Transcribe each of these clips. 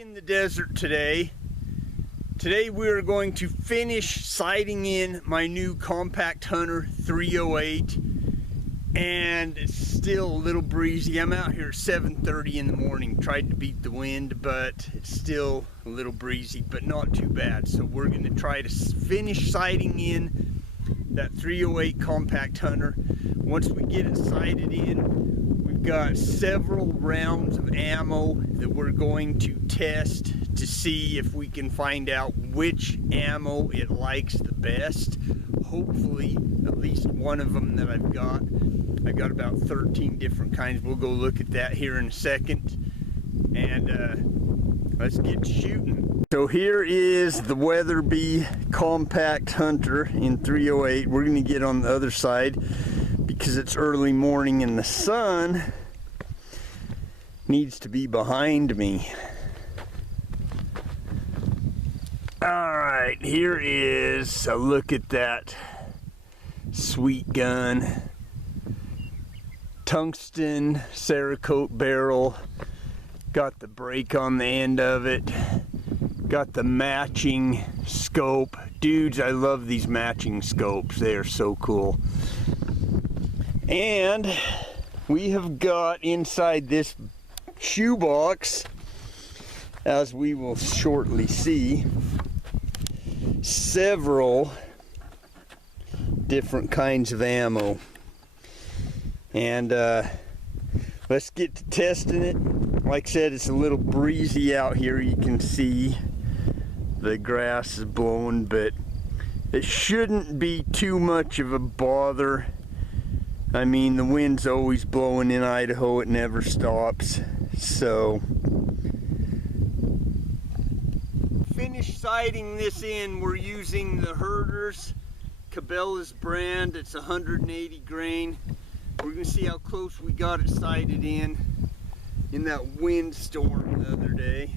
in the desert today. Today we are going to finish sighting in my new Compact Hunter 308, and it's still a little breezy. I'm out here at 7:30 in the morning, tried to beat the wind, but it's still a little breezy, but not too bad. So we're going to try to finish sighting in that 308 Compact Hunter. Once we get it sighted in, we've got several rounds of ammo that we're going to test to see if we can find out which ammo it likes the best. Hopefully at least one of them that I've got. I got about 13 different kinds. We'll go look at that here in a second, and let's get shooting. So here is the Weatherby Compact Hunter in 308. We're going to get on the other side because it's early morning and the sun needs to be behind me. Alright, here is a look at that sweet gun. Tungsten Cerakote barrel. Got the brake on the end of it. Got the matching scope. Dudes, I love these matching scopes. They are so cool. And we have got inside this shoebox, as we will shortly see, several different kinds of ammo. And let's get to testing it. Like I said, it's a little breezy out here. You can see the grass is blowing, but it shouldn't be too much of a bother. I mean, the wind's always blowing in Idaho. It never stops. So finish sighting this in. We're using the Herders Cabela's brand. It's 180 grain. We're gonna see how close we got it sighted in that windstorm the other day.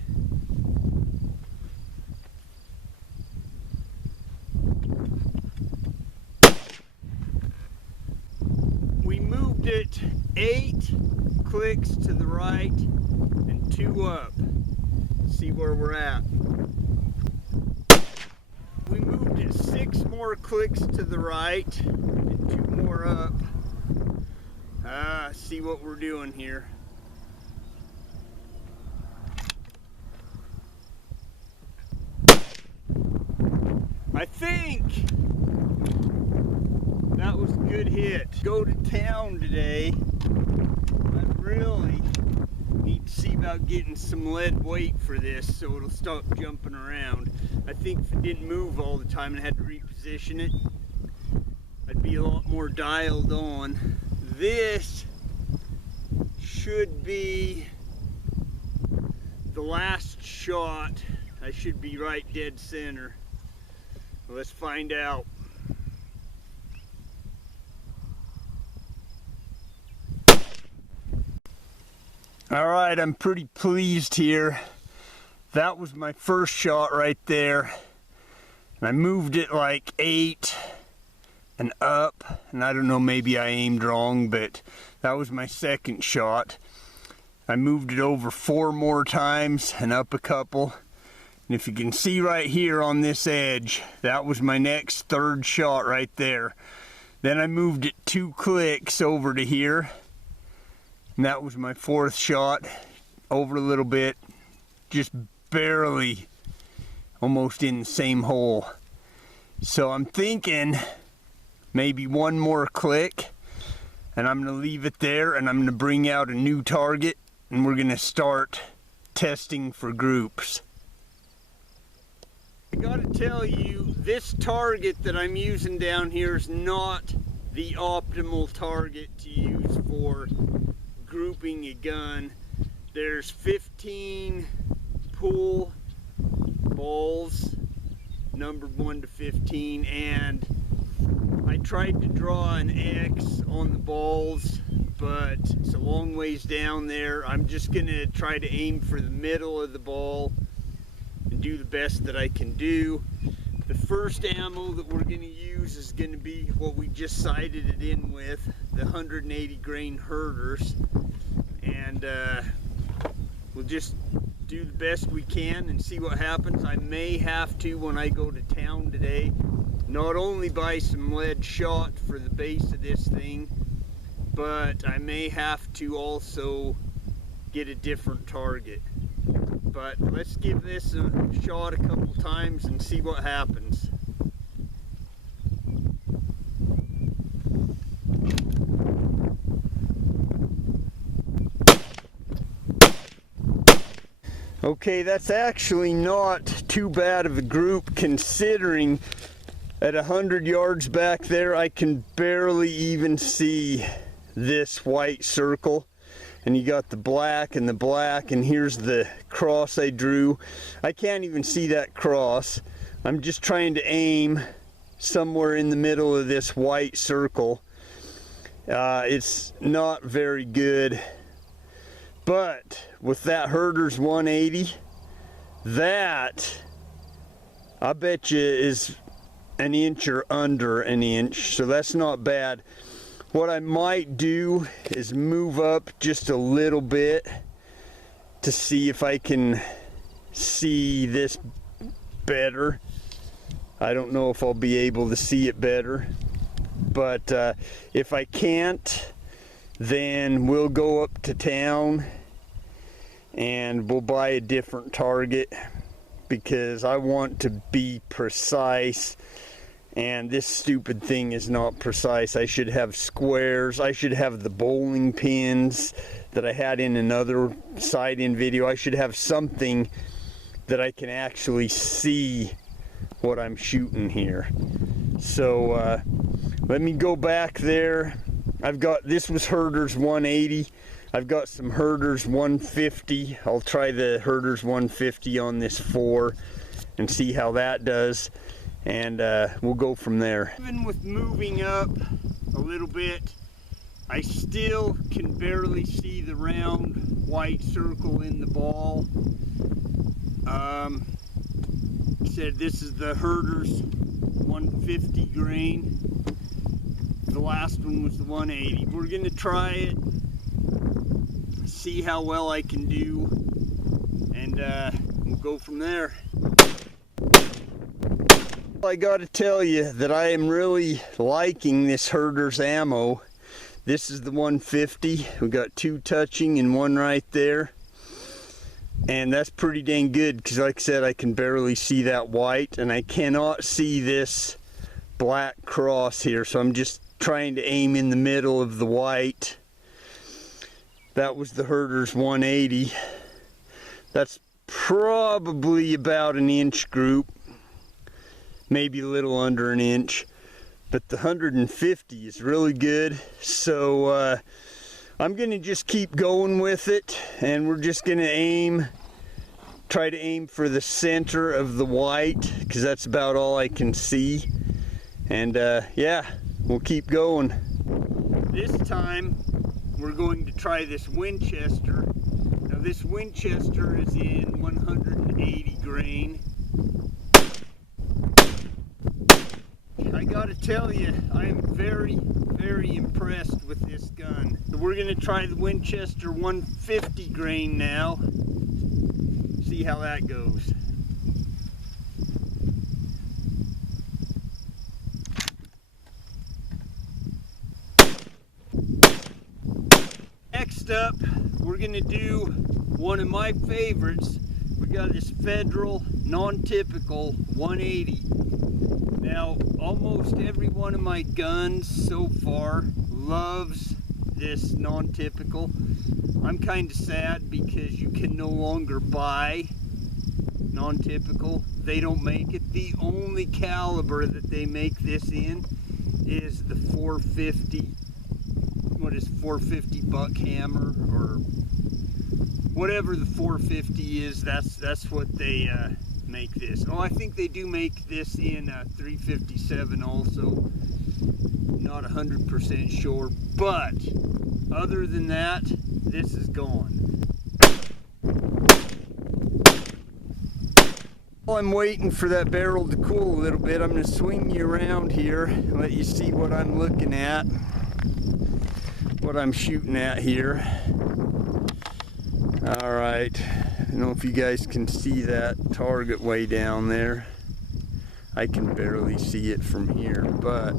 We moved it 8 clicks to the right and 2 up. See where we're at. We moved it 6 more clicks to the right and 2 more up. See what we're doing here. I think that was a good hit. Go to town today. I really need to see about getting some lead weight for this so it'll stop jumping around. I think if it didn't move all the time and I had to reposition it, I'd be a lot more dialed on. This should be the last shot. I should be right dead center. Let's find out. All right, I'm pretty pleased here. That was my first shot right there. And I moved it like 8 and up, and I don't know, maybe I aimed wrong, but that was my second shot. I moved it over 4 more times and up a couple. And if you can see right here on this edge, that was my next third shot right there. Then I moved it 2 clicks over to here, and that was my 4th shot. Over a little bit, just barely, almost in the same hole. So I'm thinking maybe 1 more click, and I'm gonna leave it there, and I'm gonna bring out a new target, and we're gonna start testing for groups. I gotta tell you, this target that I'm using down here is not the optimal target to use for grouping a gun. There's 15 pool balls, numbered 1 to 15, and I tried to draw an X on the balls, but it's a long ways down there. I'm just gonna try to aim for the middle of the ball and do the best that I can do. The first ammo that we're gonna use is gonna be what we just sighted it in with, the 180 grain Herders, and we'll just do the best we can and see what happens. I may have to, when I go to town today, not only buy some lead shot for the base of this thing, but I may have to also get a different target. But let's give this a shot a couple times and see what happens. Okay, that's actually not too bad of a group, considering at 100 yards back there I can barely even see this white circle. And you got the black, and here's the cross I drew. I can't even see that cross. I'm just trying to aim somewhere in the middle of this white circle. It's not very good. But with that Herder's 180, that I bet you is an inch or under an inch, so that's not bad. What I might do is move up just a little bit to see if I can see this better. I don't know if I'll be able to see it better, but if I can't, then we'll go up to town and we'll buy a different target, because I want to be precise. And this stupid thing is not precise. I should have squares. I should have the bowling pins that I had in another sight-in video. I should have something that I can actually see what I'm shooting here. So let me go back there. I've got, this was Herder's 180. I've got some Herder's 150. I'll try the Herder's 150 on this 4 and see how that does. And we'll go from there. Even with moving up a little bit, I still can barely see the round white circle in the ball. Said this is the Herder's 150 grain. The last one was the 180. We're gonna try it, see how well I can do, and we'll go from there. I gotta tell you that I am really liking this Herder's ammo. This is the 150. We got 2 touching and 1 right there. And that's pretty dang good, because like I said, I can barely see that white, and I cannot see this black cross here, so I'm just trying to aim in the middle of the white. That was the Herder's 180. That's probably about an inch group, maybe a little under an inch, but the 150 is really good. So I'm gonna just keep going with it, and we're just gonna try to aim for the center of the white, because that's about all I can see. And yeah, we'll keep going. This time we're going to try this Winchester. Now this Winchester is in 180 grain. I gotta tell you, I am very, very impressed with this gun. So we're gonna try the Winchester 150 grain now. See how that goes. Next up, we're gonna do one of my favorites. We got this Federal non-typical 180. Now, almost every one of my guns so far loves this non-typical. I'm kind of sad because you can no longer buy non-typical. They don't make it. The only caliber that they make this in is the 450. What is 450 Buckhammer, or whatever the 450 is? That's what they make this. Oh, I think they do make this in 357 also. Not 100% sure, but other than that, this is gone. While I'm waiting for that barrel to cool a little bit, I'm going to swing you around here and let you see what I'm looking at, what I'm shooting at here. All right, don't know if you guys can see that target way down there. I can barely see it from here, but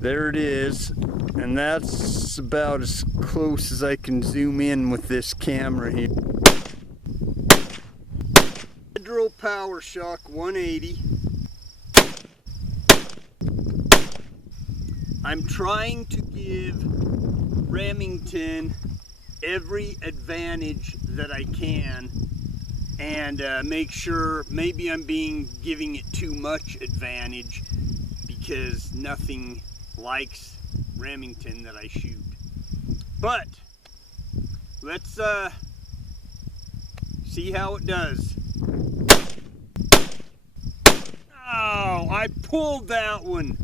there it is. And that's about as close as I can zoom in with this camera here. Federal Power Shock 180. I'm trying to give Remington every advantage that I can, and make sure maybe I'm giving it too much advantage, because nothing likes Remington that I shoot. But let's see how it does. Oh, I pulled that one.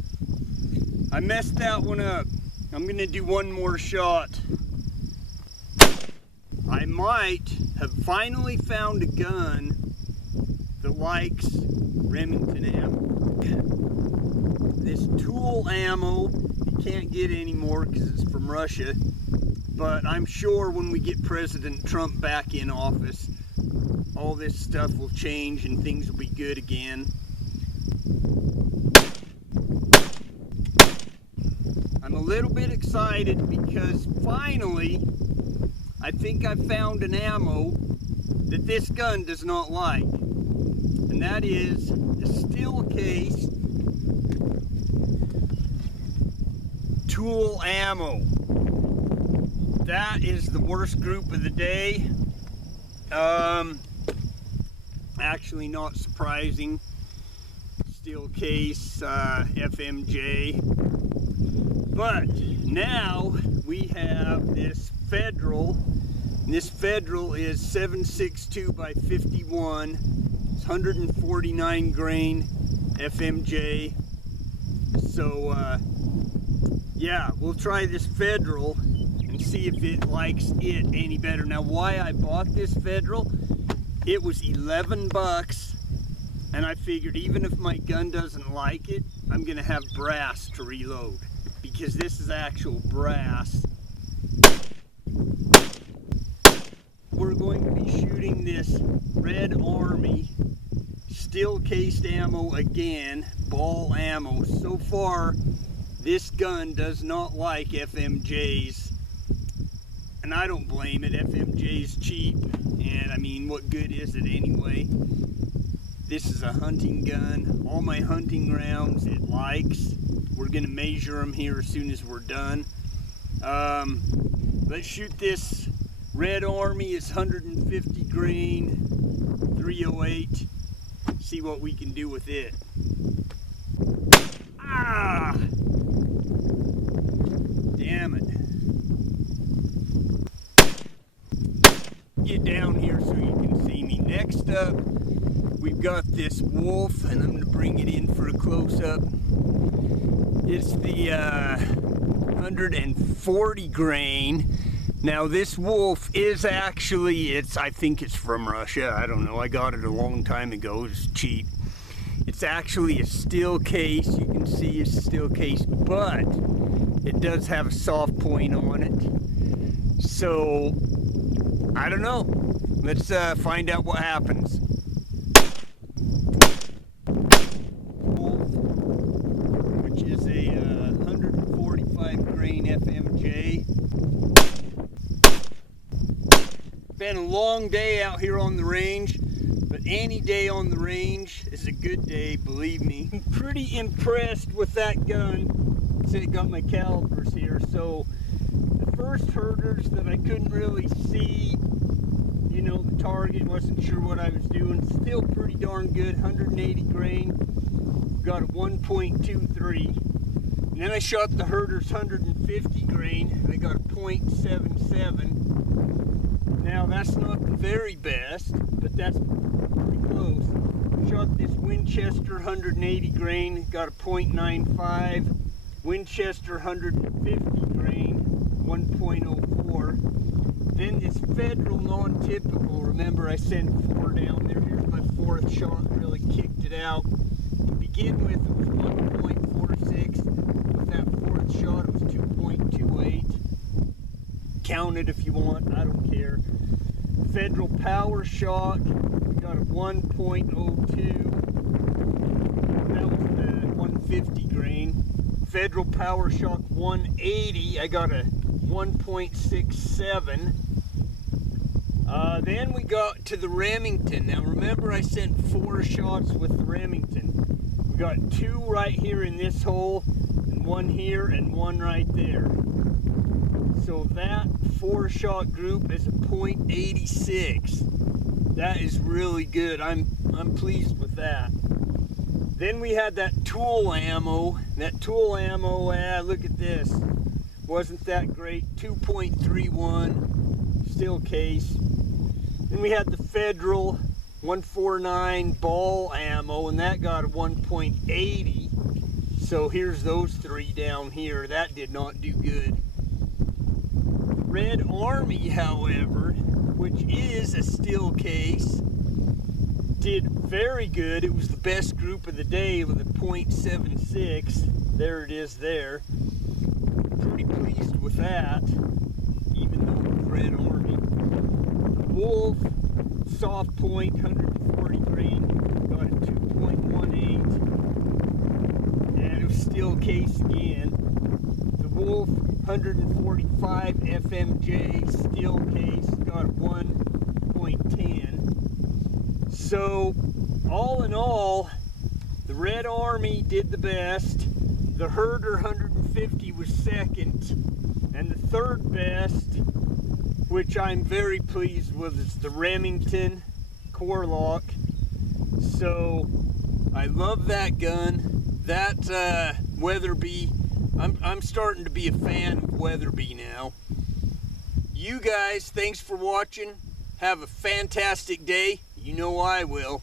I messed that one up. I'm gonna do one more shot. I might have finally found a gun that likes Remington ammo. This tool ammo you can't get anymore because it's from Russia, but I'm sure when we get President Trump back in office, all this stuff will change and things will be good again. I'm a little bit excited because finally I think I found an ammo that this gun does not like, and that is a steel case tool ammo. That is the worst group of the day. Actually, not surprising. Steel case FMJ. But now we have this Federal. And this Federal is 7.62 by 51. It's 149 grain FMJ. So yeah, we'll try this Federal and see if it likes it any better. Now, why I bought this Federal, it was 11 bucks, and I figured even if my gun doesn't like it, I'm gonna have brass to reload, because this is actual brass. We're going to be shooting this Red Army steel cased ammo again, ball ammo. So far, this gun does not like FMJs, and I don't blame it. FMJ's cheap, and I mean, what good is it anyway? This is a hunting gun. All my hunting rounds it likes. We're gonna measure them here as soon as we're done. Let's shoot this Red Army. It's 150 grain, 308. See what we can do with it. Ah! Damn it. Get down here so you can see me. Next up, we've got this Wolf, and I'm going to bring it in for a close-up. It's the 140 grain. Now this Wolf is actually, I think it's from Russia. I don't know. I got it a long time ago. It's cheap. It's actually a steel case. You can see it's a steel case, but it does have a soft point on it. So, I don't know. Let's find out what happens. Wolf, which is a 145 grain FMJ. Been a long day out here on the range, but any day on the range is a good day, believe me. I'm pretty impressed with that gun. It got my calipers here. So the first herders that I couldn't really see, you know, the target, wasn't sure what I was doing. Still pretty darn good, 180 grain. Got a 1.23. And then I shot the herders 150 grain, and I got a 0.77. Now that's not the very best, but that's pretty close. Shot this Winchester 180 grain, got a 0.95. Winchester 150 grain, 1.04. Then this Federal non-typical, remember I sent 4 down there. Here's my 4th shot, really kicked it out. To begin with, it was 1.46. With that 4th shot, it was 2.28. count it if you want, I don't care. Federal Power Shock, we got a 1.02. That was the 150 grain. Federal Power Shock 180, I got a 1.67. Then we got to the Remington. Now remember, I sent 4 shots with the Remington. We got 2 right here in this hole, and 1 here, and 1 right there. So that 4-shot group is a .86. That is really good. I'm pleased with that. Then we had that tool ammo. That tool ammo, look at this. Wasn't that great? 2.31 still case. Then we had the Federal 149 ball ammo, and that got a 1.80. So here's those 3 down here. That did not do good. The Red Army, however, which is a still case, did very good. It was the best group of the day with a .76. There it is there. Pretty pleased with that, even though it was Red Army. The Wolf soft point 140 grain got a 2.18, and it was still case again. The Wolf 145 FMJ still case got a 1.10. So all in all, the Red Army did the best. The Herder 150 was second, and the third best, which I'm very pleased with, is the Remington Core Lock. So I love that gun. That Weatherby, I'm starting to be a fan of Weatherby now. You guys, thanks for watching. Have a fantastic day. You know I will.